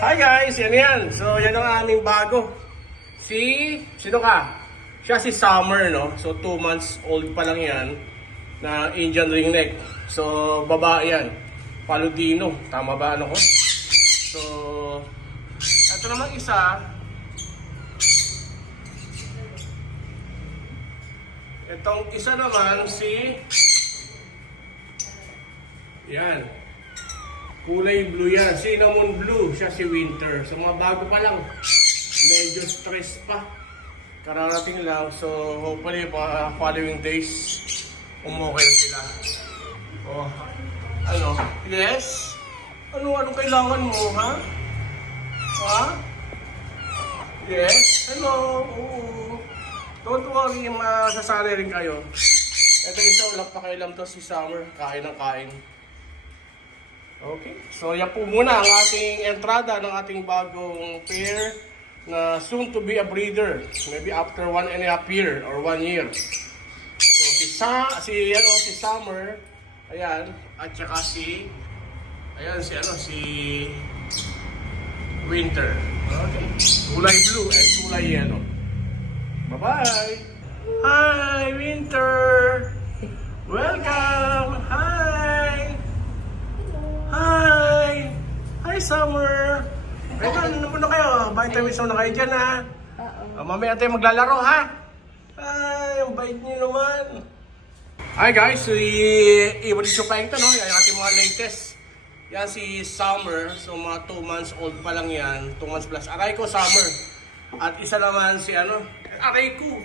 Hi guys, yan. So yan ang aming bago. Sino ka? Siya si Summer, no? So 2 months old pa lang yan na Indian ringneck. So babae yan. Paludino. Tama ba ano ko? So ito naman isa. Itong isa naman yan. Kulay blue yan. Cinnamon blue. Siya si Winter. So mga bago pa lang. Medyo stress pa. Kararating lang. So hopefully following days umokay na sila. Oh, ano? Yes? Anong kailangan mo, ha? Ha? Yes? Hello? Oo. Don't worry, masasali rin kayo. Ito isa, walang pakialam to si Summer. Kain ng kain. Okay, so yan po muna ang ating entrada ng ating bagong pair na soon to be a breeder. Maybe after 1.5 year or 1 year. So si Summer, ayan, at saka si Winter. Okay. Kulay blue and kulay yellow. Bye-bye. Hi, Winter. Welcome. Hi. Hi! Hi, Summer! Ano muna kayo? Vitamins na kayo dyan, ha? Mamaya tayo maglalaro, ha? Ay, ang bait niyo naman. Hi, guys. So, i-iwalis pa ito, no? Yan ang ating mga latest. Yan si Summer. So, mga 2 months old pa lang yan. 2 months plus. Aray ko, Summer. At isa naman si, aray ko.